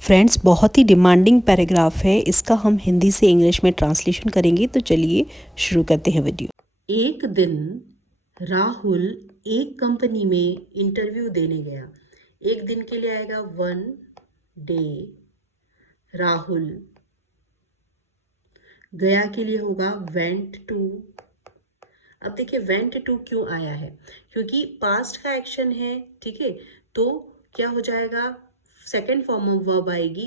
Friends, बहुत ही demanding paragraph है, इसका हम हिंदी से इंग्लिश में ट्रांसलेशन करेंगे। तो चलिए शुरू करते हैं वीडियो। एक दिन राहुल एक कंपनी में इंटरव्यू देने गया। एक दिन के लिए आएगा वन डे। राहुल गया के लिए होगा वेंट टू। अब देखिए वेंट टू क्यों आया है, क्योंकि पास्ट का एक्शन है, ठीक है। तो क्या हो जाएगा, सेकंड फॉर्म ऑफ वर्ब आएगी।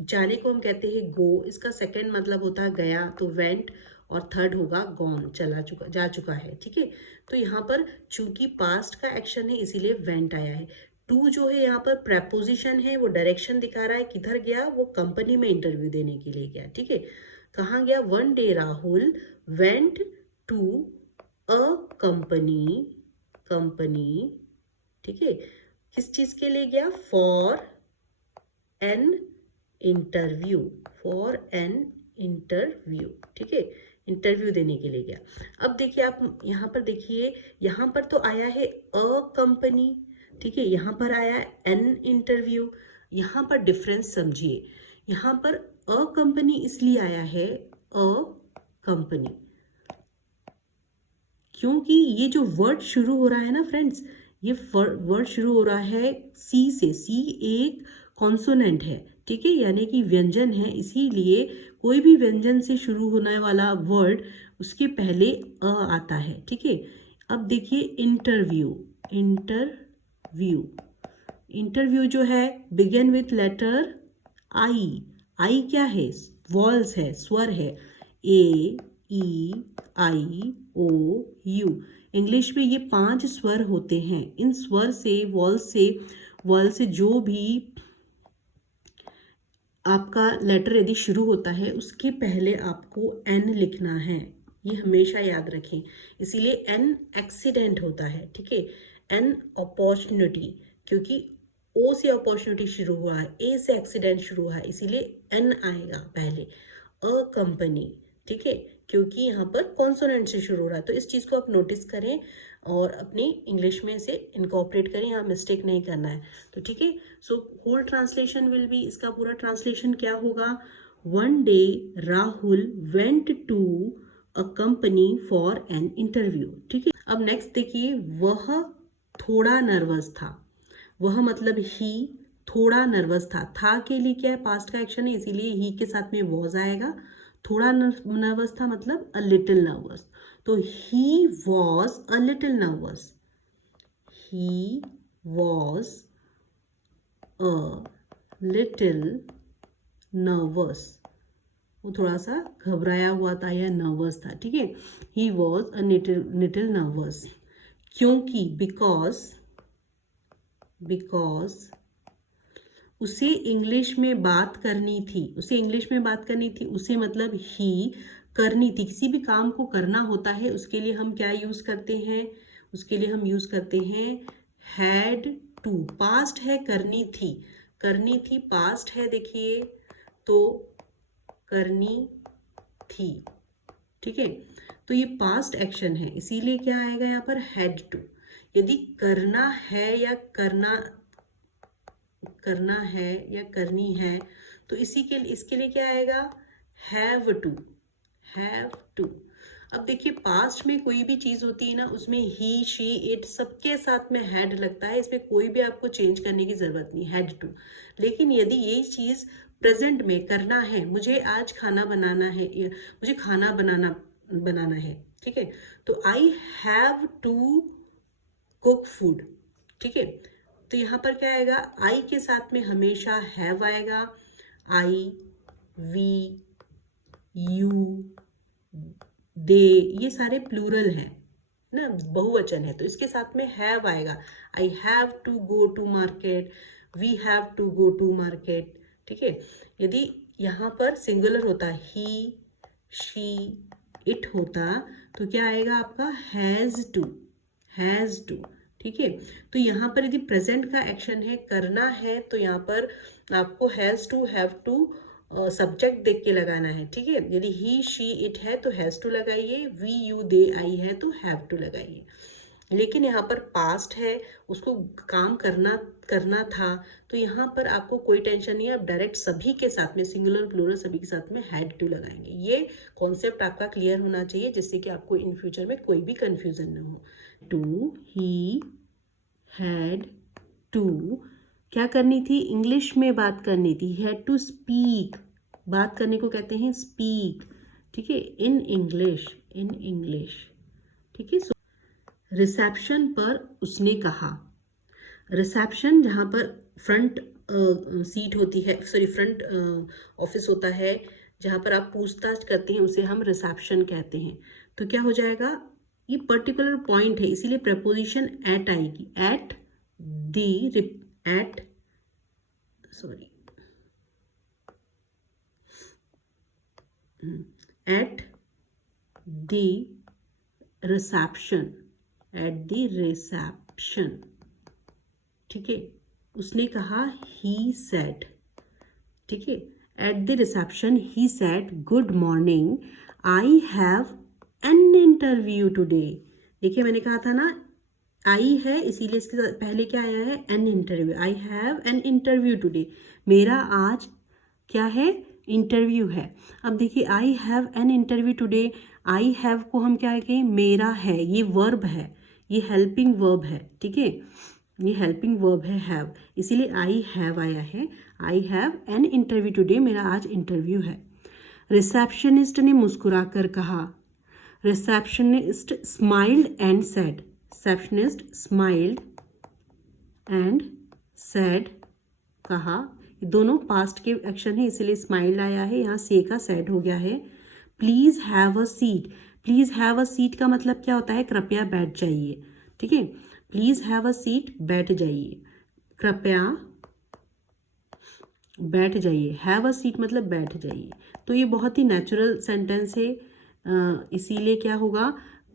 जाने को हम कहते हैं गो, इसका सेकंड मतलब होता है गया, तो वेंट। और थर्ड होगा गॉन, चला चुका, जा चुका है, ठीक है। तो यहाँ पर चूंकि पास्ट का एक्शन है इसीलिए वेंट आया है। टू जो है यहाँ पर प्रेपोजिशन है, वो डायरेक्शन दिखा रहा है किधर गया, वो कंपनी में इंटरव्यू देने के लिए गया, ठीक है। कहाँ गया, one day Rahul went to a company, ठीक है। किस चीज के लिए गया, फॉर एन इंटरव्यू, ठीक है। इंटरव्यू देने के लिए गया। अब देखिए आप यहाँ पर देखिए, यहाँ पर तो आया है अ कंपनी, ठीक है। यहाँ पर आया एन इंटरव्यू। यहाँ पर डिफरेंस समझिए, यहाँ पर अ कंपनी इसलिए आया है, अ कंपनी, क्योंकि ये जो वर्ड शुरू हो रहा है ना फ्रेंड्स, ये वर्ड शुरू हो रहा है सी से। सी एक कॉन्सोनेंट है, ठीक है, यानी कि व्यंजन है। इसीलिए कोई भी व्यंजन से शुरू होने वाला वर्ड उसके पहले अ आता है, ठीक है। अब देखिए इंटरव्यू, इंटरव्यू जो है बिगिन विथ लेटर आई। आई क्या है, वॉल्स है, स्वर है। ए ई आई ओ यू, इंग्लिश में ये 5 स्वर होते हैं। इन स्वर से, वॉल से जो भी आपका लेटर यदि शुरू होता है उसके पहले आपको एन लिखना है, ये हमेशा याद रखें। इसीलिए एन एक्सीडेंट होता है, ठीक है। एन अपॉर्चुनिटी, क्योंकि ओ से अपॉर्चुनिटी शुरू हुआ है, ए से एक्सीडेंट शुरू हुआ है, इसीलिए एन आएगा पहले। अ कंपनी, ठीक है, क्योंकि यहाँ पर कॉन्सोनेंट से शुरू हो रहा है। तो इस चीज़ को आप नोटिस करें और अपनी इंग्लिश में इसे इनकॉर्पोरेट करें, यहाँ मिस्टेक नहीं करना है। तो ठीक है, so whole translation will be, इसका पूरा ट्रांसलेशन क्या होगा, one day Rahul went to a company for an interview, ठीक है। अब नेक्स्ट देखिए, वह थोड़ा नर्वस था। वह मतलब ही, थोड़ा नर्वस था के लिए क्या है, पास्ट का एक्शन है, इसीलिए ही के साथ में वॉज आएगा। थोड़ा नर्वस था मतलब अ लिटिल नर्वस, तो he was a little nervous, he was a little nervous, वो थोड़ा सा घबराया हुआ था या नर्वस था, ठीक है। He was a little nervous, क्योंकि बिकॉज उसे इंग्लिश में बात करनी थी, उसे मतलब ही करनी थी। किसी भी काम को करना होता है उसके लिए हम क्या यूज़ करते हैं, उसके लिए हम यूज़ करते हैं हैड टू। पास्ट है, करनी थी, पास्ट है देखिए, तो करनी थी, ठीक है। तो ये पास्ट एक्शन है, इसीलिए क्या आएगा यहाँ पर, हैड टू। यदि करना है या करना है या करनी है, तो इसके लिए क्या आएगा, हैव टू। अब देखिए पास्ट में कोई भी चीज़ होती है ना, उसमें ही शी इट सबके साथ में हैड लगता है, इसमें कोई भी आपको चेंज करने की ज़रूरत नहीं, हैड टू। लेकिन यदि यही चीज़ प्रेजेंट में करना है, मुझे आज खाना बनाना है या मुझे खाना बनाना है, ठीक है, तो I have to cook food, ठीक है। तो यहाँ पर क्या आएगा, आई के साथ में हमेशा हैव आएगा। आई, वी, यू, दे, ये सारे प्लूरल हैं ना, बहुवचन है, तो इसके साथ में हैव आएगा। I have to go to market, we have to go to market, ठीक है। यदि यहाँ पर सिंगुलर होता, ही, शी, इट होता, तो क्या आएगा आपका, हैज़ टू, ठीक है। तो यहाँ पर यदि प्रेजेंट का एक्शन है, करना है, तो यहाँ पर आपको has to, have to subject देख के लगाना है, ठीक है। यदि ही, शी, इट है तो हैज़ टू लगाइए, वी, यू, दे, आई है तो हैव टू लगाइए। लेकिन यहाँ पर पास्ट है, उसको काम करना था, तो यहाँ पर आपको कोई टेंशन नहीं है, आप डायरेक्ट सभी के साथ में सिंगुलर प्लूरल सभी के साथ में हैड टू लगाएंगे। ये कॉन्सेप्ट आपका क्लियर होना चाहिए जिससे कि आपको इन फ्यूचर में कोई भी कंफ्यूजन ना हो। टू, ही हैड टू क्या करनी थी, इंग्लिश में बात करनी थी, ही हैड टू स्पीक, बात करने को कहते हैं स्पीक, ठीक है, इन इंग्लिश, ठीक है। रिसेप्शन पर उसने कहा, रिसेप्शन जहाँ पर फ्रंट सीट होती है, सॉरी फ्रंट ऑफिस होता है जहाँ पर आप पूछताछ करते हैं, उसे हम रिसेप्शन कहते हैं। तो क्या हो जाएगा, ये पर्टिकुलर पॉइंट है इसीलिए प्रपोजिशन एट आएगी, एट द रिसेप्शन, ठीक है। उसने कहा ही सेड, ठीक है, at the reception he said good morning, I have an interview today. देखिए मैंने कहा था ना आई है इसीलिए इसके साथ पहले क्या आया है, an interview, I have an interview today, मेरा आज क्या है, इंटरव्यू है। अब देखिए I have an interview today, I have को हम क्या कहें, मेरा है, ये वर्ब है, ये हेल्पिंग वर्ब है, ठीक है, ये हेल्पिंग वर्ब है हैव, इसीलिए आई हैव आया है, I have an interview today, मेरा आज इंटरव्यू है। रिसेप्शनिस्ट ने मुस्कुरा कर कहा, receptionist smiled and said, receptionist smiled and said कहा, ये दोनों पास्ट के एक्शन है इसीलिए स्माइल आया है, यहाँ से का सेड हो गया है। Please have a seat, please have a seat का मतलब क्या होता है, कृपया बैठ जाइए, ठीक है, प्लीज़ हैव अ सीट, बैठ जाइए, कृपया बैठ जाइए, हैव अ सीट मतलब बैठ जाइए। तो ये बहुत ही नेचुरल सेंटेंस है, इसीलिए क्या होगा,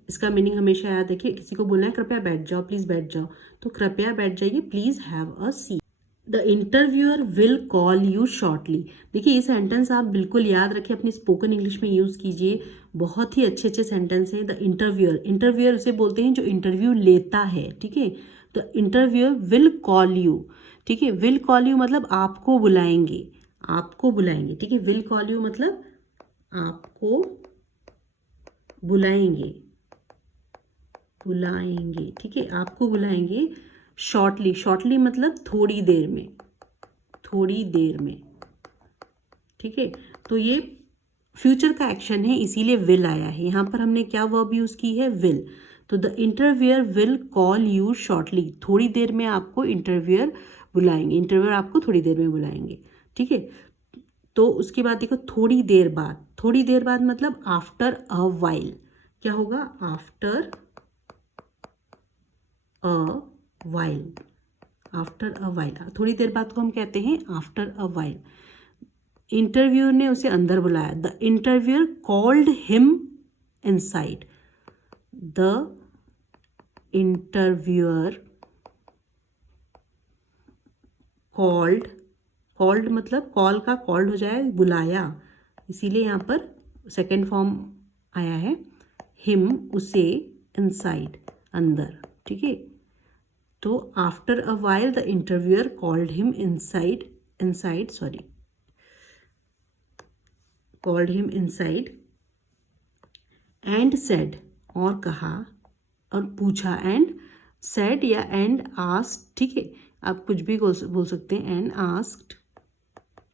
इसका मीनिंग हमेशा याद रखिए, किसी को बोलना है कृपया बैठ जाओ, प्लीज़ बैठ जाओ, तो कृपया बैठ जाइए, please have a seat. The interviewer will call you shortly, देखिए ये सेंटेंस आप बिल्कुल याद रखिए, अपनी स्पोकन इंग्लिश में यूज़ कीजिए, बहुत ही अच्छे अच्छे सेंटेंस हैं। द इंटरव्यूअर, इंटरव्यूअर उसे बोलते हैं जो इंटरव्यू लेता है, ठीक है, the interviewer will call you, ठीक है, विल कॉल यू मतलब आपको बुलाएंगे, आपको बुलाएंगे, ठीक है, विल कॉल यू मतलब आपको बुलाएंगे, बुलाएंगे, ठीक है, आपको बुलाएंगे। शॉर्टली, शॉर्टली मतलब थोड़ी देर में, थोड़ी देर में, ठीक है, तो ये फ्यूचर का एक्शन है इसीलिए विल आया है। यहाँ पर हमने क्या वर्ब यूज़ की है, विल, तो the interviewer will call you shortly, थोड़ी देर में आपको इंटरव्यूअर बुलाएंगे, इंटरव्यूअर आपको थोड़ी देर में बुलाएंगे, ठीक है। तो उसके बाद देखो थोड़ी देर बाद, थोड़ी देर बाद मतलब आफ्टर अ वाइल, क्या होगा, after a while, after a while, थोड़ी देर बाद को हम कहते हैं आफ्टर अ वाइल। इंटरव्यूअर ने उसे अंदर बुलाया, the interviewer called him inside, the interviewer called, called मतलब कॉल का कॉल्ड हो जाए बुलाया, इसीलिए यहाँ पर सेकेंड फॉर्म आया है, हिम उसे, इनसाइड अंदर, ठीक है। तो after a while the interviewer called him inside called him inside and said, और कहा और पूछा, एंड सेड या एंड आस्क्ड, ठीक है, आप कुछ भी बोल सकते हैं, एंड आस्क्ड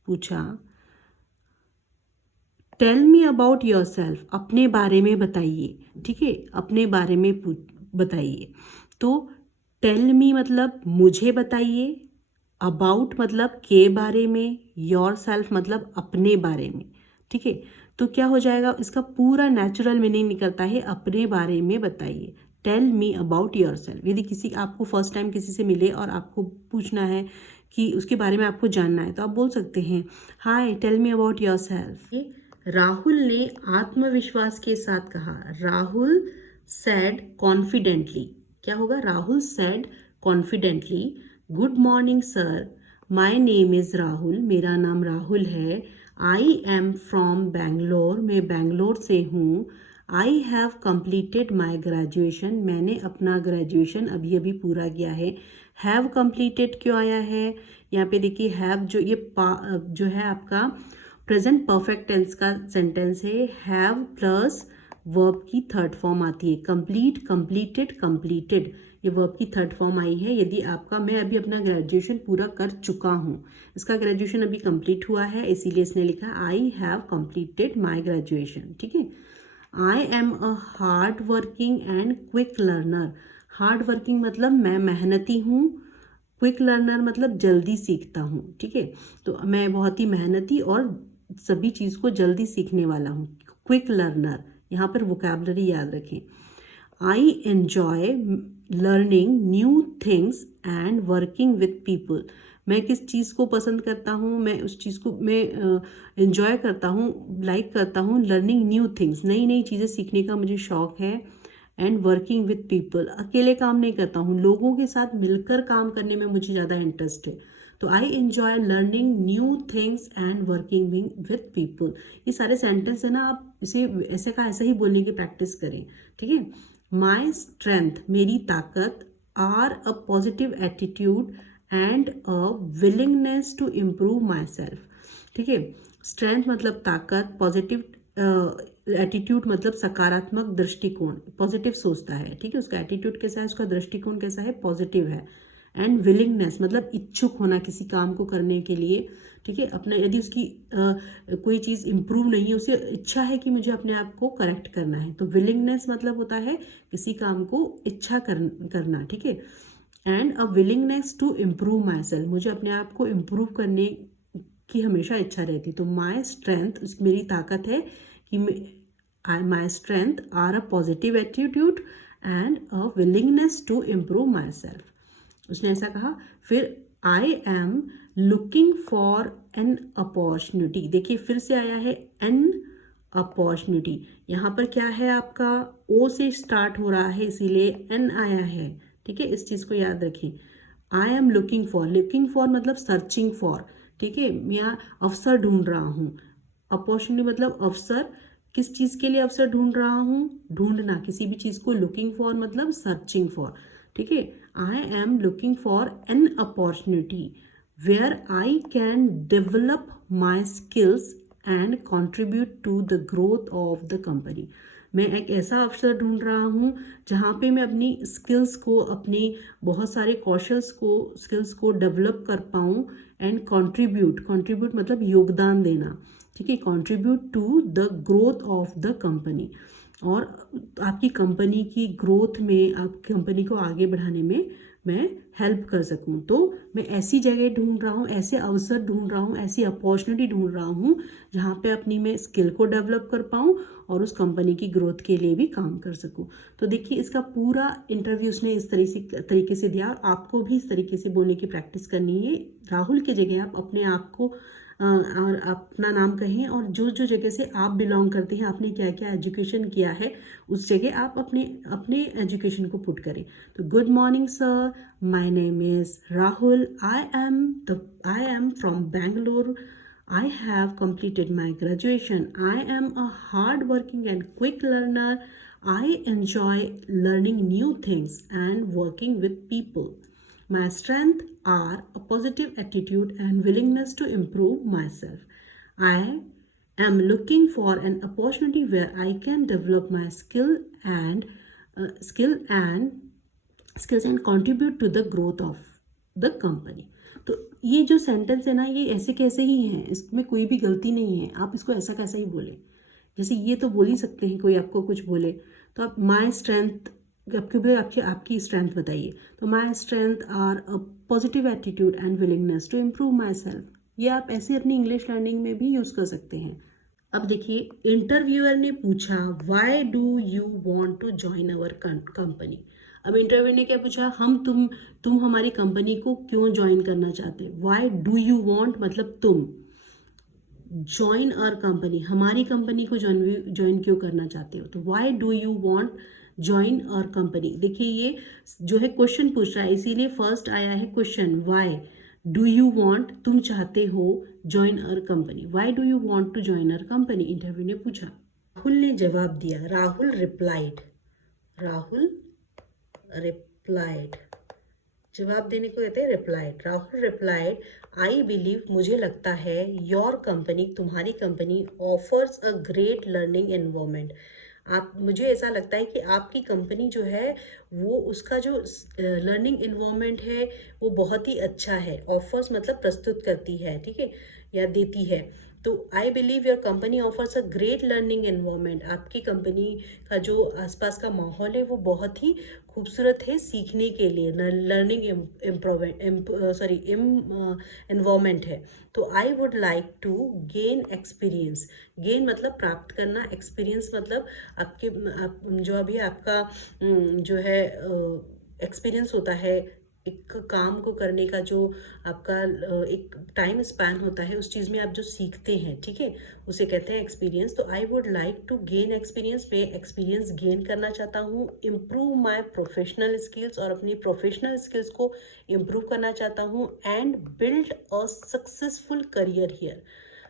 पूछा, tell me about yourself, अपने बारे में बताइए, ठीक है, अपने बारे में बताइए। तो टेल मी मतलब मुझे बताइए, अबाउट मतलब के बारे में, योर सेल्फ मतलब अपने बारे में, ठीक है। तो क्या हो जाएगा, इसका पूरा नेचुरल मीनिंग निकलता है अपने बारे में बताइए, tell me about yourself. यदि किसी आपको फर्स्ट टाइम किसी से मिले और आपको पूछना है कि उसके बारे में आपको जानना है तो आप बोल सकते हैं hi tell me about yourself. ये राहुल ने आत्मविश्वास के साथ कहा, राहुल सेड कॉन्फिडेंटली, क्या होगा, Rahul said confidently, good morning sir, my name is Rahul, मेरा नाम राहुल है, आई एम फ्रॉम बेंगलोर, मैं बेंगलोर से हूँ, I have completed my graduation, मैंने अपना ग्रेजुएशन अभी अभी पूरा किया है, हैव कंप्लीटेड क्यों आया है, यहाँ पे देखिए हैव जो ये जो है आपका प्रेजेंट परफेक्ट टेंस का सेंटेंस है, हैव प्लस वर्ब की थर्ड फॉर्म आती है, कंप्लीट, कंप्लीटेड, कंप्लीटेड, ये वर्ब की थर्ड फॉर्म आई है। यदि आपका, मैं अभी अपना ग्रेजुएशन पूरा कर चुका हूँ, इसका ग्रेजुएशन अभी कंप्लीट हुआ है, इसीलिए इसने लिखा I have completed my graduation, ठीक है। I am a hard working and quick learner, hard working मतलब मैं मेहनती हूँ, क्विक लर्नर मतलब जल्दी सीखता हूँ, ठीक है। तो मैं बहुत ही मेहनती और सभी चीज़ को जल्दी सीखने वाला हूँ, क्विक लर्नर, यहाँ पर वोकैबलरी याद रखें। I enjoy learning new things and working with people, मैं किस चीज़ को पसंद करता हूँ, मैं उस चीज़ को मैं एन्जॉय करता हूँ, लाइक करता हूँ, लर्निंग न्यू थिंग्स, नई नई चीज़ें सीखने का मुझे शौक है, एंड वर्किंग विथ पीपल, अकेले काम नहीं करता हूँ, लोगों के साथ मिलकर काम करने में मुझे ज़्यादा इंटरेस्ट है। तो I enjoy learning new things and working with people, ये सारे सेंटेंस है ना, आप इसे ऐसे का ऐसा ही बोलने की प्रैक्टिस करें, ठीक है। माई स्ट्रेंथ, मेरी ताकत, are a positive attitude and a willingness to improve myself, ठीक है। स्ट्रेंथ मतलब ताकत, पॉजिटिव एटीट्यूड मतलब सकारात्मक दृष्टिकोण, पॉजिटिव सोचता है, ठीक है, उसका एटीट्यूड कैसा है, उसका दृष्टिकोण कैसा है, पॉजिटिव है। एंड विलिंगनेस मतलब इच्छुक होना किसी काम को करने के लिए, ठीक है, अपना यदि उसकी कोई चीज़ इम्प्रूव नहीं है, उसे इच्छा है कि मुझे अपने आप को करेक्ट करना है, तो विलिंगनेस मतलब होता है किसी काम को इच्छा करना, ठीक है। And a willingness to improve myself, मुझे अपने आप को इम्प्रूव करने की हमेशा इच्छा रहती। तो माई स्ट्रेंथ, मेरी ताकत है कि my strength are a positive attitude and a willingness to improve myself, उसने ऐसा कहा। फिर I am looking for an opportunity, देखिए फिर से आया है एन अपॉर्चुनिटी, यहाँ पर क्या है आपका ओ से स्टार्ट हो रहा है, इसीलिए एन आया है, ठीक है, इस चीज़ को याद रखें। आई एम लुकिंग फॉर मतलब सर्चिंग फॉर, ठीक है, मैं अवसर ढूंढ रहा हूँ, अपॉर्चुनिटी मतलब अवसर, किस चीज़ के लिए अवसर ढूंढ रहा हूँ, ढूंढना किसी भी चीज़ को, लुकिंग फॉर मतलब सर्चिंग फॉर, ठीक है। I am looking for an opportunity where I can develop my skills and contribute to the growth of the company, मैं एक ऐसा अवसर ढूंढ रहा हूँ जहाँ पे मैं अपनी स्किल्स को, अपनी बहुत सारे स्किल्स को डेवलप कर पाऊँ, एंड कंट्रीब्यूट मतलब योगदान देना, ठीक है, contribute to the growth of the company, और आपकी कंपनी की ग्रोथ में, आपकी कंपनी को आगे बढ़ाने में मैं हेल्प कर सकूं। तो मैं ऐसी जगह ढूंढ रहा हूँ, ऐसे अवसर ढूंढ रहा हूँ, ऐसी अपॉर्चुनिटी ढूंढ रहा हूँ जहाँ पे अपनी मैं स्किल को डेवलप कर पाऊँ और उस कंपनी की ग्रोथ के लिए भी काम कर सकूँ। तो देखिए इसका पूरा इंटरव्यू उसने इस तरीके से दिया, और आपको भी इस तरीके से बोलने की प्रैक्टिस करनी है। राहुल की जगह आप अपने आप को और अपना नाम कहें, और जो जो जगह से आप बिलोंग करते हैं, आपने क्या क्या एजुकेशन किया है, उस जगह आप अपने एजुकेशन को पुट करें। तो good morning sir, my name is Rahul, I am from Bangalore, I have completed my graduation. I am a hard-working and quick learner. I enjoy learning new things and working with people. My strengths are a positive attitude and willingness to improve myself. I am looking for an opportunity where I can develop my skills and contribute to the growth of the company. तो ये जो sentence है ना, ये ऐसे कैसे ही हैं, इसमें कोई भी गलती नहीं है, आप इसको ऐसा कैसा ही बोले, जैसे ये तो बोल ही सकते हैं, कोई आपको कुछ बोले तो आप माई स्ट्रेंथ, आपकी स्ट्रेंथ बताइए, तो my strength are a positive attitude and willingness to improve myself, ये आप ऐसे अपनी इंग्लिश लर्निंग में भी यूज़ कर सकते हैं। अब देखिए इंटरव्यूअर ने पूछा why do you want to join our company. अब इंटरव्यू ने क्या पूछा, तुम हमारी कंपनी को क्यों ज्वाइन करना चाहते हैं। व्हाई डू यू वांट मतलब तुम, ज्वाइन आवर कंपनी हमारी कंपनी को ज्वाइन क्यों करना चाहते हो, तो why do you want join our company. देखिए ये जो है क्वेश्चन पूछ रहा है, इसीलिए फर्स्ट आया है question, why do you want, तुम चाहते हो join our company, why do you want to join our company, interview ने पूछा। राहुल ने जवाब दिया, राहुल रिप्लाइड, जवाब देने को कहते हैं replied. Rahul replied, I believe, मुझे लगता है, योर कंपनी, तुम्हारी company, offers a great learning environment, आप, मुझे ऐसा लगता है कि आपकी कंपनी जो है वो उसका जो लर्निंग इन्वायरमेंट है वो बहुत ही अच्छा है। ऑफर्स मतलब प्रस्तुत करती है, ठीक है, या देती है। तो आई believe your company offers a great learning environment, आपकी कंपनी का जो आसपास का माहौल है वो बहुत ही खूबसूरत है सीखने के लिए, लर्निंग एनवायरनमेंट है। तो I would like to gain experience, gain मतलब प्राप्त करना, एक्सपीरियंस मतलब जो अभी आपका जो है एक्सपीरियंस होता है एक काम को करने का, जो आपका एक टाइम स्पैन होता है उस चीज़ में आप जो सीखते हैं, ठीक है, उसे कहते हैं एक्सपीरियंस। तो I would like to gain experience, मैं एक्सपीरियंस गेन करना चाहता हूँ। इम्प्रूव माई प्रोफेशनल स्किल्स, और अपनी प्रोफेशनल स्किल्स को इम्प्रूव करना चाहता हूँ। And build a successful career here,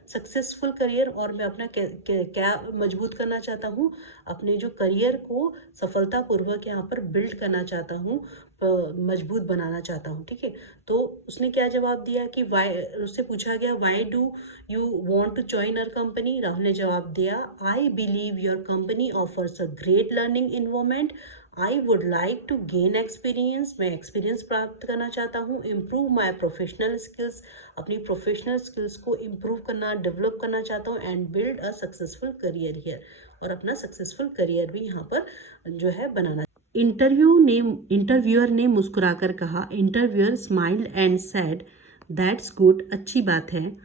successful career, और मैं अपना क्या मजबूत करना चाहता हूँ, अपने जो करियर को सफलतापूर्वक यहाँ पर बिल्ड करना चाहता हूँ, मजबूत बनाना चाहता हूँ, ठीक है। तो उसने क्या जवाब दिया कि वाई, उससे पूछा गया why do you want to join our company. Rahul ने जवाब दिया, I believe your company offers a great learning environment, I would like to gain experience, मैं एक्सपीरियंस प्राप्त करना चाहता हूँ। इम्प्रूव माई प्रोफेशनल स्किल्स, अपनी प्रोफेशनल स्किल्स को इम्प्रूव करना, डेवलप करना चाहता हूँ। And build a successful career here, और अपना सक्सेसफुल करियर भी यहाँ पर जो है बनाना। इंटरव्यूअर ने मुस्कुराकर कहा, interviewer smiled and said, that's good, अच्छी बात है।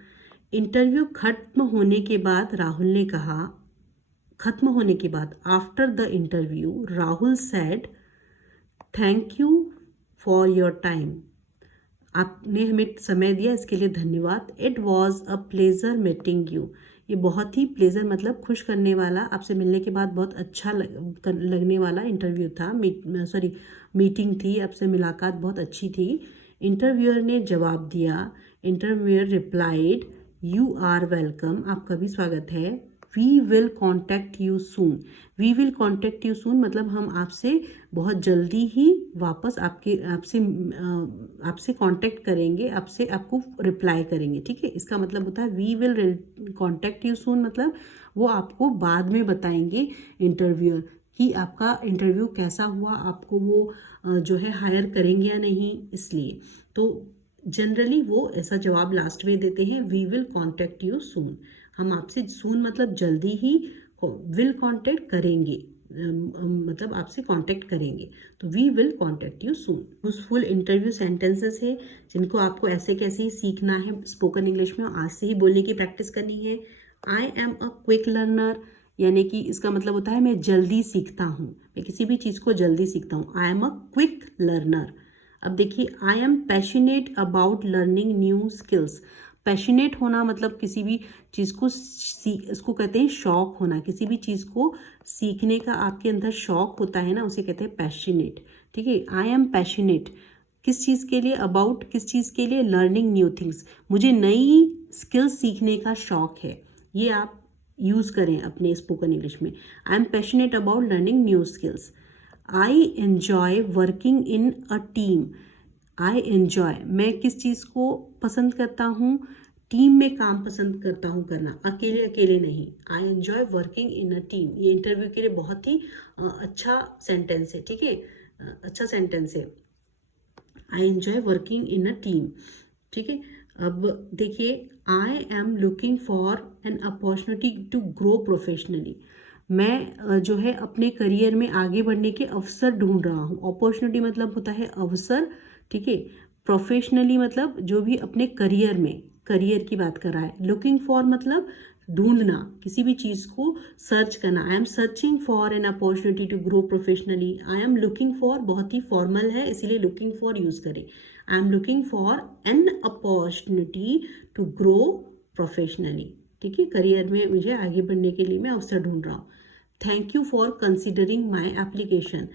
इंटरव्यू खत्म होने के बाद राहुल ने कहा, खत्म होने के बाद, after the interview Rahul said, thank you for your time, आपने हमें समय दिया इसके लिए धन्यवाद। It was a pleasure meeting you, ये बहुत ही प्लेजर मतलब खुश करने वाला, आपसे मिलने के बाद बहुत अच्छा लगने वाला इंटरव्यू था, मीटिंग थी, आपसे मुलाकात बहुत अच्छी थी। इंटरव्यूअर ने जवाब दिया, interviewer replied, you are welcome, आपका भी स्वागत है। We will contact you soon, we will contact you soon मतलब हम आपसे बहुत जल्दी ही वापस आपसे कांटेक्ट करेंगे, आपको रिप्लाई करेंगे, ठीक है। इसका मतलब होता है we will contact you soon, मतलब वो आपको बाद में बताएंगे इंटरव्यूअर कि आपका इंटरव्यू कैसा हुआ, आपको वो जो है हायर करेंगे या नहीं। इसलिए तो जनरली वो ऐसा जवाब लास्ट में देते हैं, we will contact you soon, हम आपसे सून मतलब जल्दी ही, विल कॉन्टैक्ट करेंगे मतलब आपसे कांटेक्ट करेंगे, तो we will contact you soon. Useful interview sentences है जिनको आपको ऐसे कैसे ही सीखना है स्पोकन इंग्लिश में, आज से ही बोलने की प्रैक्टिस करनी है। I am a quick learner, यानी कि इसका मतलब होता है मैं जल्दी सीखता हूँ, मैं किसी भी चीज़ को जल्दी सीखता हूँ। I am a quick learner. अब देखिए, I am passionate about learning new skills, passionate होना मतलब किसी भी चीज़ को इसको कहते हैं शौक होना, किसी भी चीज़ को सीखने का आपके अंदर शौक होता है ना, उसे कहते हैं पैशनेट, ठीक है। आई एम पैशनेट किस चीज़ के लिए, अबाउट किस चीज़ के लिए, लर्निंग न्यू थिंग्स, मुझे नई स्किल्स सीखने का शौक है, ये आप यूज़ करें अपने स्पोकन इंग्लिश में। I am passionate about learning new skills. I enjoy working in a team, I enjoy, मैं किस चीज़ को पसंद करता हूँ, टीम में काम पसंद करता हूँ करना, अकेले अकेले नहीं। आई enjoy working in a team, ये इंटरव्यू के लिए बहुत ही अच्छा सेंटेंस है, ठीक है, अच्छा सेंटेंस है, I enjoy working in a team, ठीक है। अब देखिए, I am looking for an opportunity to grow professionally, मैं जो है अपने करियर में आगे बढ़ने के अवसर ढूंढ रहा हूँ। अपॉर्चुनिटी मतलब होता है अवसर, ठीक है। प्रोफेशनली मतलब जो भी अपने करियर में, करियर की बात कर रहा है। लुकिंग फॉर मतलब ढूंढना, किसी भी चीज़ को सर्च करना। I am searching for an opportunity to grow professionally. I am looking for बहुत ही फॉर्मल है, इसीलिए लुकिंग फॉर यूज़ करें। I am looking for an opportunity to grow professionally, ठीक है, करियर में मुझे आगे बढ़ने के लिए मैं अवसर ढूंढ रहा हूँ। Thank you for considering my application,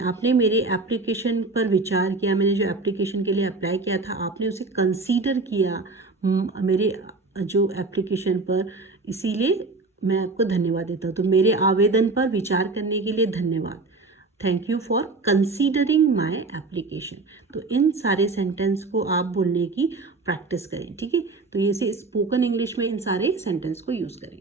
आपने मेरे एप्लीकेशन पर विचार किया, मैंने जो एप्लीकेशन के लिए अप्लाई किया था आपने उसे कंसीडर किया मेरे जो एप्लीकेशन पर, इसीलिए मैं आपको धन्यवाद देता हूँ। तो मेरे आवेदन पर विचार करने के लिए धन्यवाद। Thank you for considering my application. तो इन सारे सेंटेंस को आप बोलने की प्रैक्टिस करें, ठीक है। तो ये से स्पोकन इंग्लिश में इन सारे सेंटेंस को यूज़ करें।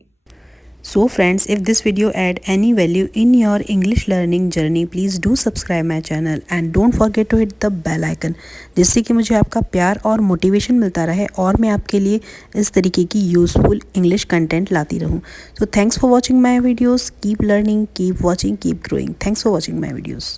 So friends, if this video add any value in your English learning journey, please do subscribe my channel and don't forget to hit the bell icon, जिससे कि मुझे आपका प्यार और मोटिवेशन मिलता रहे और मैं आपके लिए इस तरीके की यूज़फुल इंग्लिश कंटेंट लाती रहूँ। So thanks for watching my videos. Keep learning, keep watching, keep growing. Thanks for watching my videos.